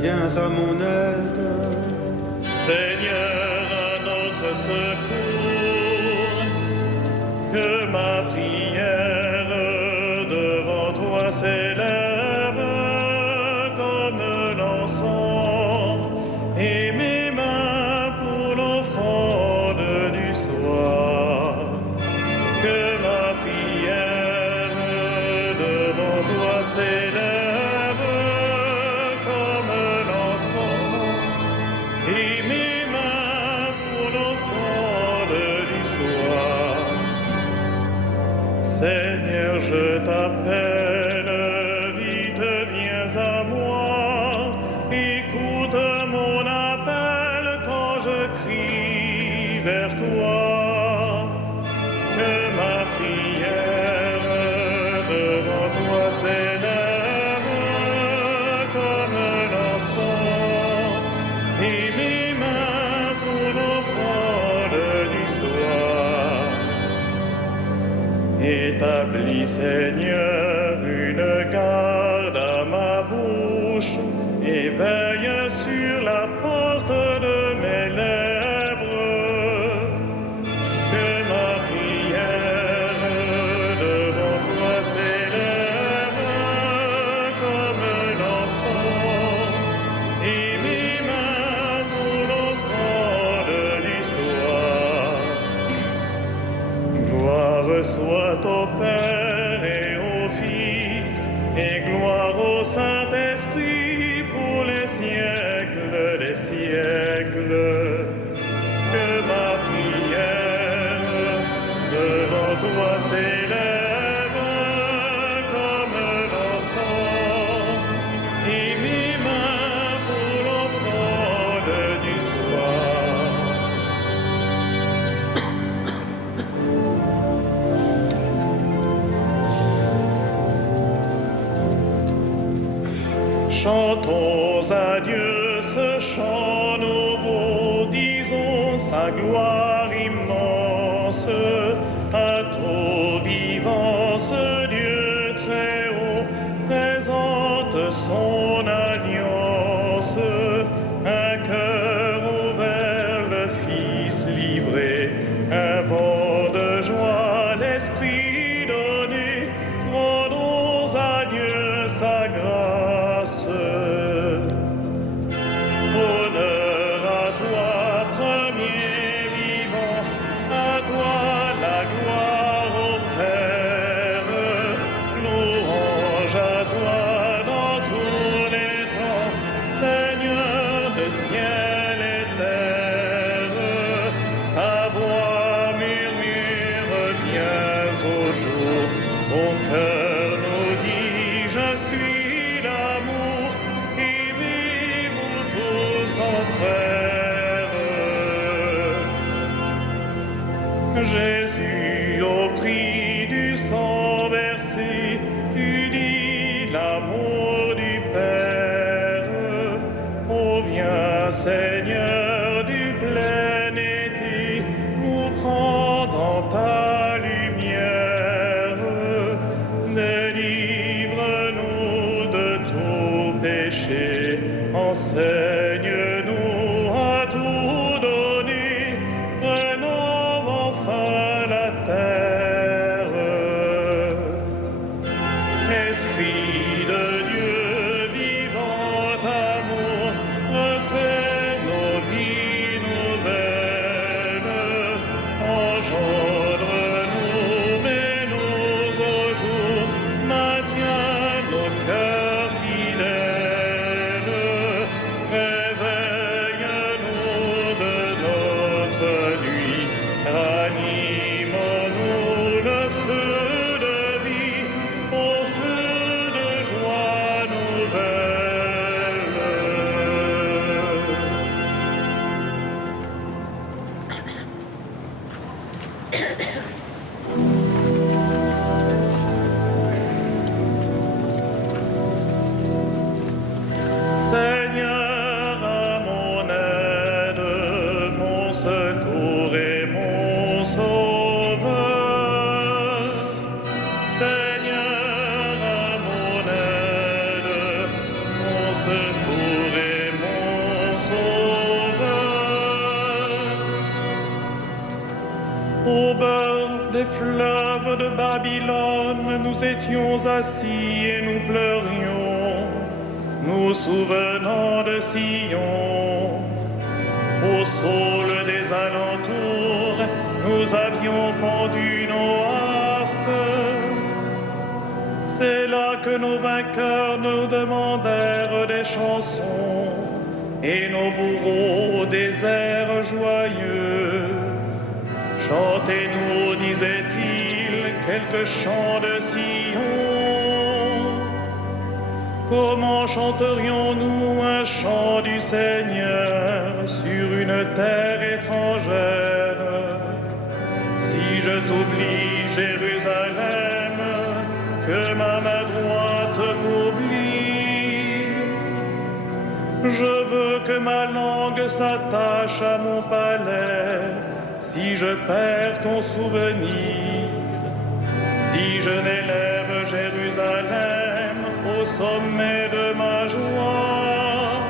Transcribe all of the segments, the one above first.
viens à mon aide. Seigneur, à notre secours, que ma prière devant toi s'élève comme l'encens, et mes mains pour l'offrande du soir. Que ma prière devant toi s'élève comme l'encens, et mes mains pour l'offrande du soir. Seigneur, je t'appelle, vite viens à moi, écoute mon appel quand je crie vers toi. Que ma prière devant toi s'élève comme l'encens, et mes mains pour l'offrande du soir. Établis, Seigneur, une garde à ma bouche, et veille sur la porte de mes lèvres. Que ma prière devant toi s'élève comme l'encens, et mes mains pour l'offrande du soir. Gloire soit au Père et au Fils, et gloire au Saint-Esprit pour les siècles des siècles. Que ma prière devant toi s'élève comme l'encens, et mes mains pour l'offrande du soir. Chantons à Dieu ce chant nouveau, disons sa gloire immense, à ton vivance, Dieu très haut, présente son alliance, un cœur ouvert, le Fils livré, un vent de joie, l'Esprit donné, rendons à Dieu sa grâce. Honneur à toi, premier vivant, à toi la gloire au Père, louange à toi dans tous les temps, Seigneur de ciel et terre. Ta voix murmure, viens au jour, mon cœur nous dit, je suis l'amour, aimez-vous tous en frères. Jésus, au prix du sang versé, tu dis l'amour du Père. Oh, viens, Seigneur, du plein été, nous prends dans ta lumière. Délivre-nous de tout péché, enseigne-nous à tout donner, rénove enfin la terre. Esprit de Dieu, vivant amour, refais nos vies nouvelles, engendre-nous, mets-nous au jour, maintiens nos cœurs fidèles, réveille-nous de notre nuit, ranimons-nous le feu de vie, au feu de joie nouvelle. Seigneur, à mon aide, mon secours et mon sauveur. Seigneur, à mon aide, mon secours et Au bord des fleuves de Babylone, nous étions assis et nous pleurions, nous souvenant de Sion. Au saule des alentours, nous avions pendu nos harpes. C'est là que nos vainqueurs nous demandèrent des chansons et nos bourreaux des airs joyeux. Chantez-nous, disait-il, quelques chants de Sion. Comment chanterions-nous un chant du Seigneur sur une terre étrangère? Si je t'oublie, Jérusalem, que ma main droite m'oublie. Je veux que ma langue s'attache à mon palais, si je perds ton souvenir, si je n'élève Jérusalem au sommet de ma joie.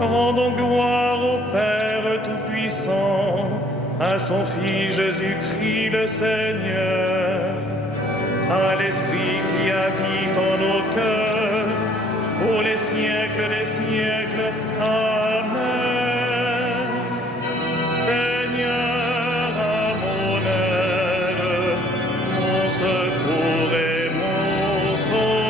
Rendons gloire au Père Tout-Puissant, à son Fils Jésus-Christ le Seigneur, à l'Esprit qui habite en nos cœurs, pour les siècles des siècles. Amen. Seigneur, à mon aide, mon secours et mon sauveur.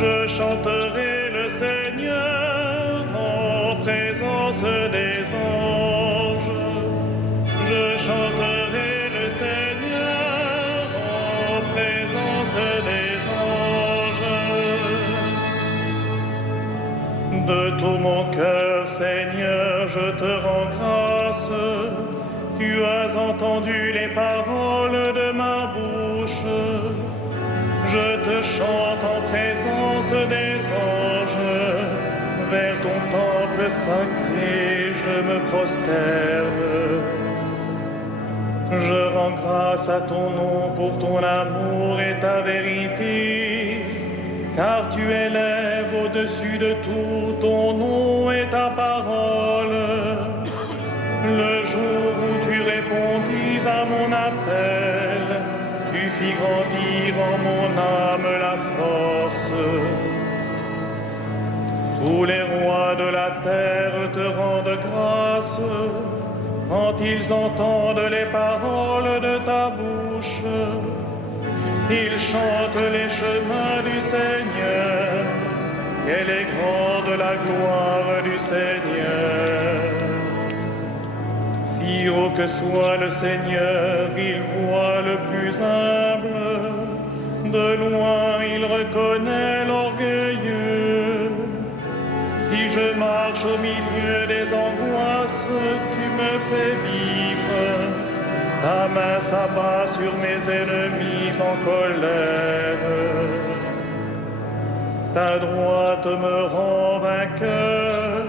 Je chanterai le Seigneur en présence des anges. Je chanterai le Seigneur en présence des anges. De tout mon cœur, Seigneur, je te rends grâce. Tu as entendu les paroles de ma bouche. Je te chante en présence des anges. Vers ton temple sacré, je me prosterne. Je rends grâce à ton nom pour ton amour et ta vérité, car tu élèves au-dessus de tout ton nom et ta parole. Le jour où tu répondis à mon appel, tu fis grandir en mon âme la force. Tous les rois de la terre te rendent grâce quand ils entendent les paroles de ta bouche. Ils chantent les chemins du Seigneur. Quelle est grande la gloire du Seigneur. Si haut que soit le Seigneur, il voit le plus humble. De loin, il reconnaît l'orgueilleux. Si je marche au milieu des angoisses, tu me fais vivre. Ta main s'abat sur mes ennemis en colère. Ta droite me rend vainqueur.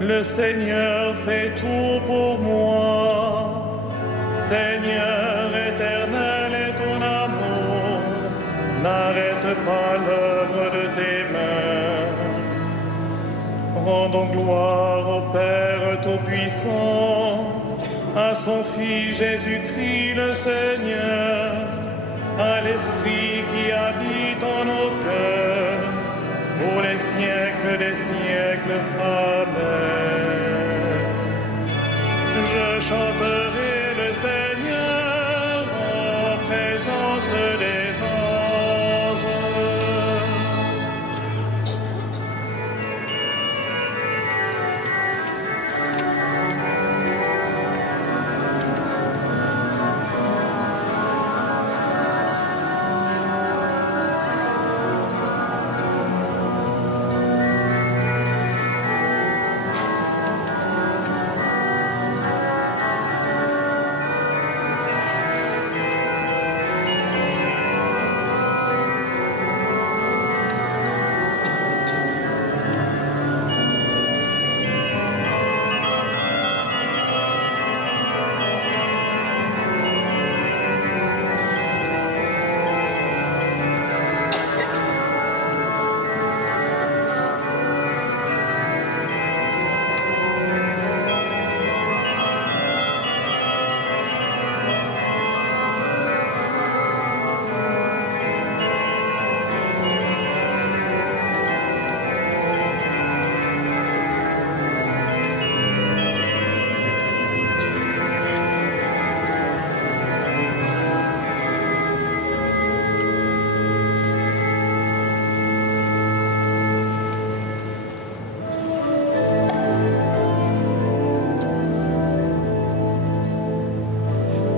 Le Seigneur fait tout pour moi. Seigneur éternel est ton amour. N'arrête pas l'œuvre de tes mains. Rendons gloire au Père Tout-Puissant, à son Fils Jésus-Christ le Seigneur, à l'Esprit qui habite en nos cœurs, pour les siècles des siècles. Amen. Je chanterai le Seigneur en présence des anges.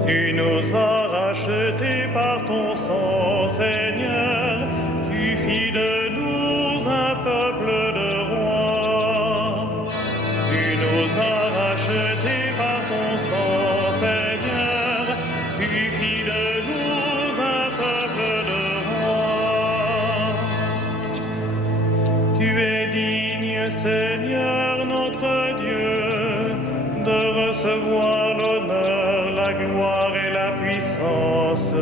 Tu nous as rachetés par ton sang, Seigneur. Tu fis de nous un peuple de rois. Tu nous as rachetés par ton sang, Seigneur. Tu fis de nous un peuple de rois. Tu es digne, Seigneur, notre Dieu, de recevoir l'honneur, la gloire et la puissance.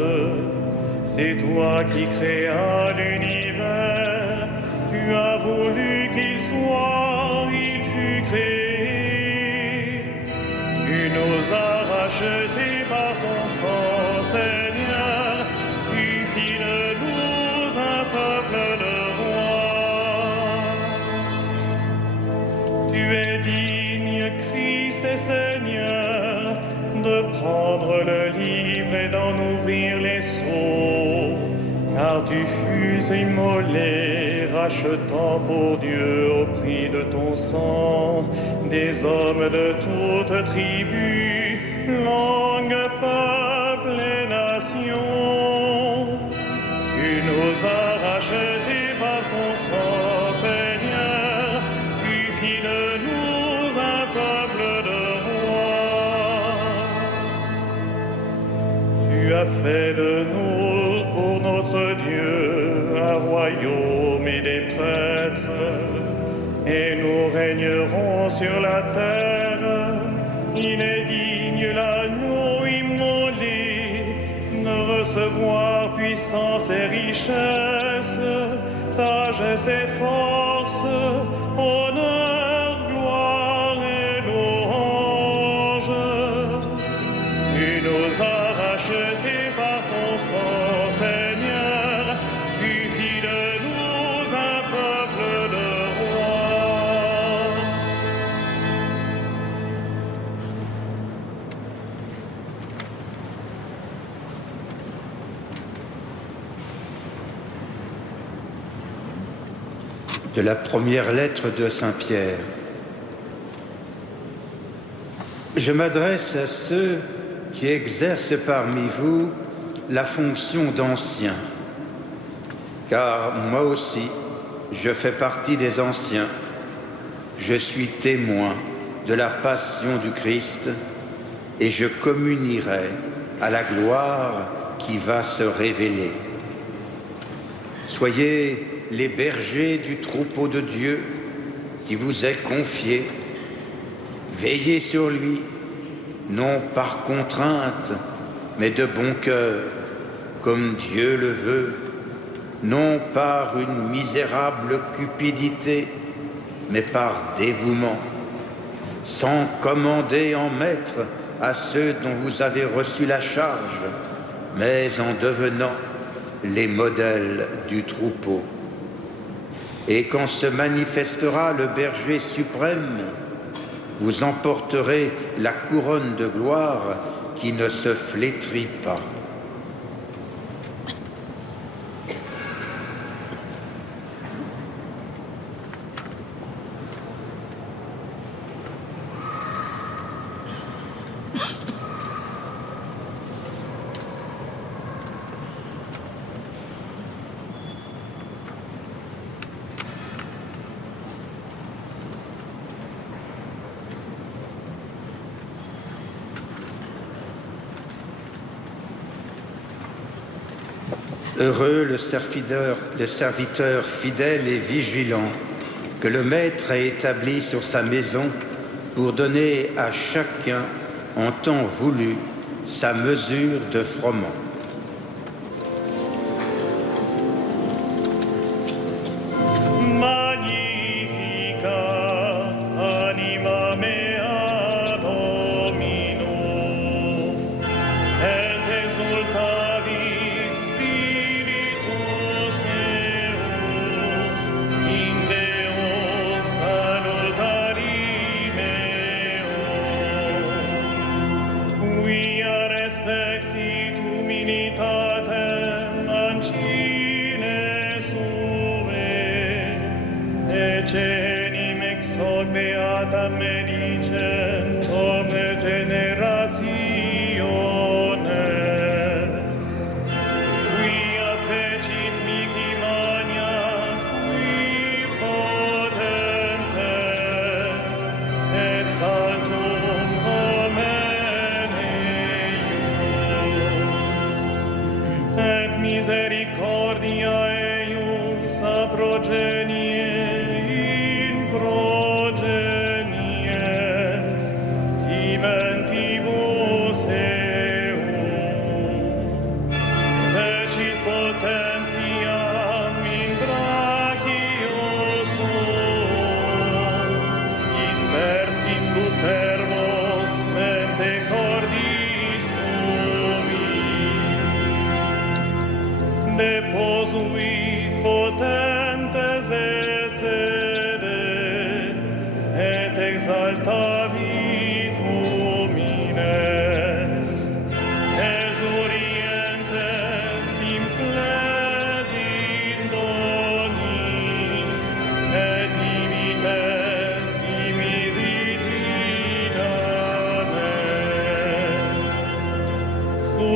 C'est toi qui créas l'univers. Tu as voulu qu'il soit, il fut créé. Tu nous as rachetés par ton sang, Seigneur. Tu fis de nous un peuple de rois. Tu es digne, Christ et Seigneur, de prendre le livre et d'en ouvrir les sceaux, car tu fus immolé, rachetant pour Dieu au prix de ton sang des hommes de toutes tribus, langues, peuples et nations. Tu nous as rachetés par ton sang, Seigneur. Tu fis de nous un peuple de Tu as fait de nous, pour notre Dieu, un royaume et des prêtres, et nous régnerons sur la terre. Il est digne l'agneau immolé de recevoir puissance et richesse, sagesse et force, honneur, gloire et louange. Tu nous as rachetés par ton sang, Seigneur. Tu fis de nous un peuple de rois. De la première lettre de Saint Pierre. Je m'adresse à ceux qui exercent parmi vous la fonction d'anciens, car moi aussi, je fais partie des anciens. Je suis témoin de la passion du Christ et je communierai à la gloire qui va se révéler. Soyez les bergers du troupeau de Dieu qui vous est confié. Veillez sur lui, non par contrainte, mais de bon cœur, comme Dieu le veut, non par une misérable cupidité, mais par dévouement, sans commander en maître à ceux dont vous avez reçu la charge, mais en devenant les modèles du troupeau. Et quand se manifestera le berger suprême, vous emporterez la couronne de gloire qui ne se flétrit pas. Heureux le serviteur fidèle et vigilant que le Maître a établi sur sa maison pour donner à chacun en temps voulu sa mesure de froment.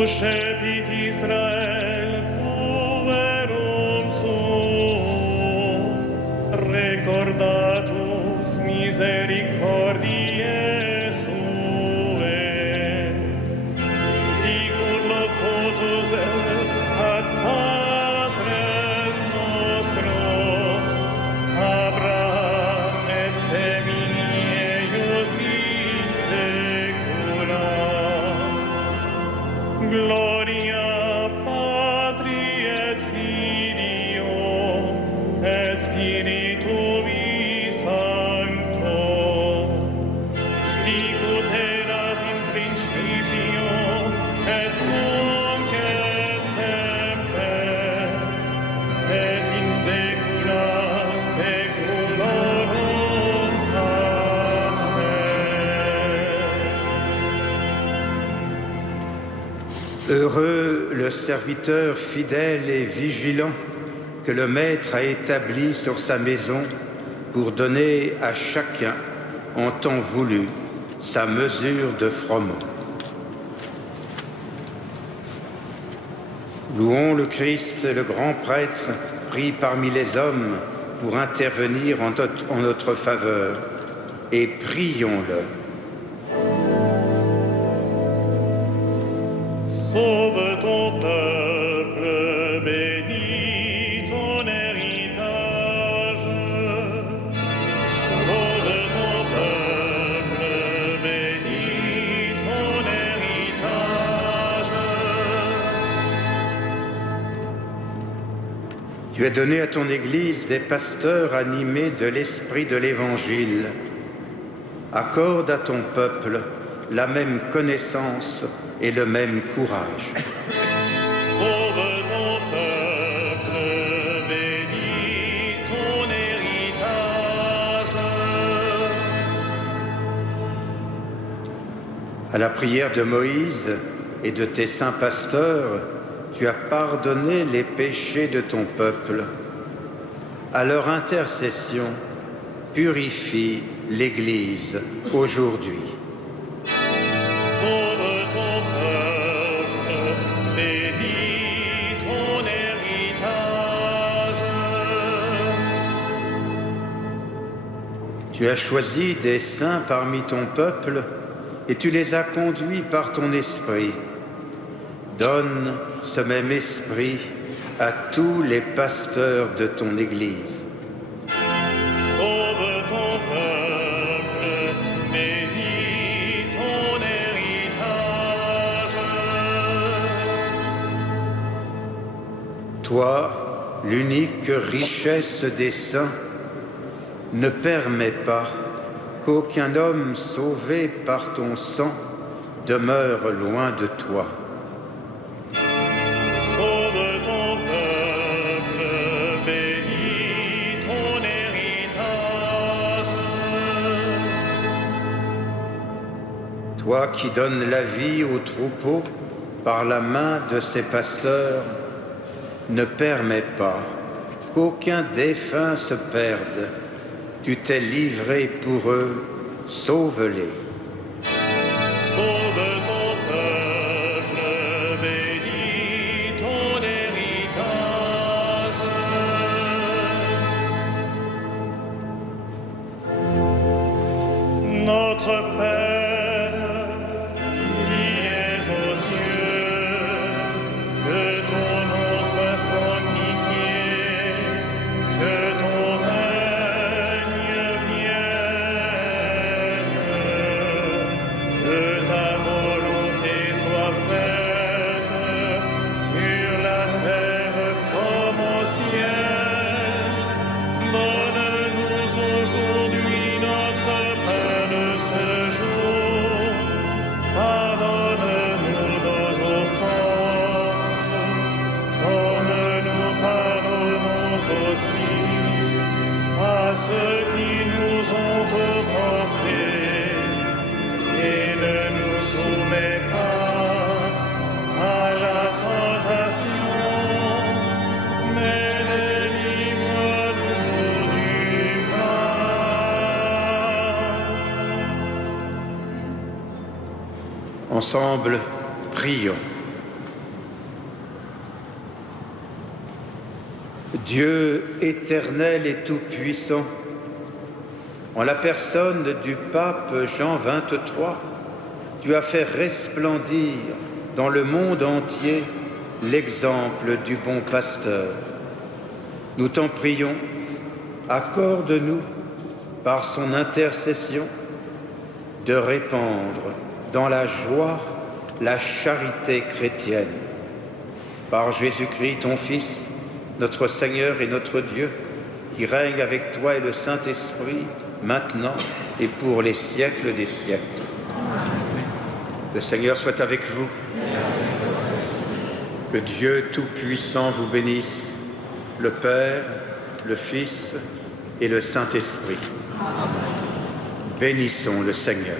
Uscepit Israel puerum suum, recordatus misericordiae suae, sicut locutus est ad patres nostros, Abraham et semini eius in secula. Gloria Patri et Filio et Spiritui Sancto, sicut erat in principio et nunc et semper et in saecula saeculorum. Amen. Heureux le serviteur fidèle et vigilant que le Maître a établi sur sa maison pour donner à chacun, en temps voulu, sa mesure de froment. Louons le Christ, le grand prêtre, pris parmi les hommes pour intervenir en notre faveur, et prions-le. Tu as donné à ton Église des pasteurs animés de l'esprit de l'Évangile. Accorde à ton peuple la même connaissance et le même courage. Sauve ton peuple, bénis ton héritage. À la prière de Moïse et de tes saints pasteurs, tu as pardonné les péchés de ton peuple. À leur intercession, purifie l'Église aujourd'hui. Sauve ton peuple, bénis ton héritage. Tu as choisi des saints parmi ton peuple et tu les as conduits par ton esprit. Donne ce même esprit à tous les pasteurs de ton Église. Sauve ton peuple, bénis ton héritage. Toi, l'unique richesse des saints, ne permets pas qu'aucun homme sauvé par ton sang demeure loin de toi. Sauve ton peuple, bénis ton héritage. Toi qui donnes la vie aux troupeaux par la main de ses pasteurs, ne permets pas qu'aucun défunt se perde. Tu t'es livré pour eux, sauve-les. Sauve ton peuple, bénis ton héritage. Notre Père, qui es aux cieux, que ton nom soit sanctifié, que ton règne vienne, que ta volonté soit faite sur la terre comme au ciel. Donne-nous aujourd'hui notre pain de ce jour. Pardonne-nous nos offenses, comme nous pardonnons aussi à ceux qui nous ont offensés. Et ne nous soumets pas à la tentation, mais délivre-nous du mal. Ensemble, prions. Dieu éternel et tout-puissant, en la personne du pape Jean XXIII, tu as fait resplendir dans le monde entier l'exemple du bon pasteur. Nous t'en prions, accorde-nous, par son intercession, de répandre dans la joie la charité chrétienne. Par Jésus-Christ, ton Fils, notre Seigneur et notre Dieu, qui règne avec toi et le Saint-Esprit, maintenant et pour les siècles des siècles. Le Seigneur soit avec vous. Que Dieu Tout-Puissant vous bénisse, le Père, le Fils et le Saint-Esprit. Bénissons le Seigneur.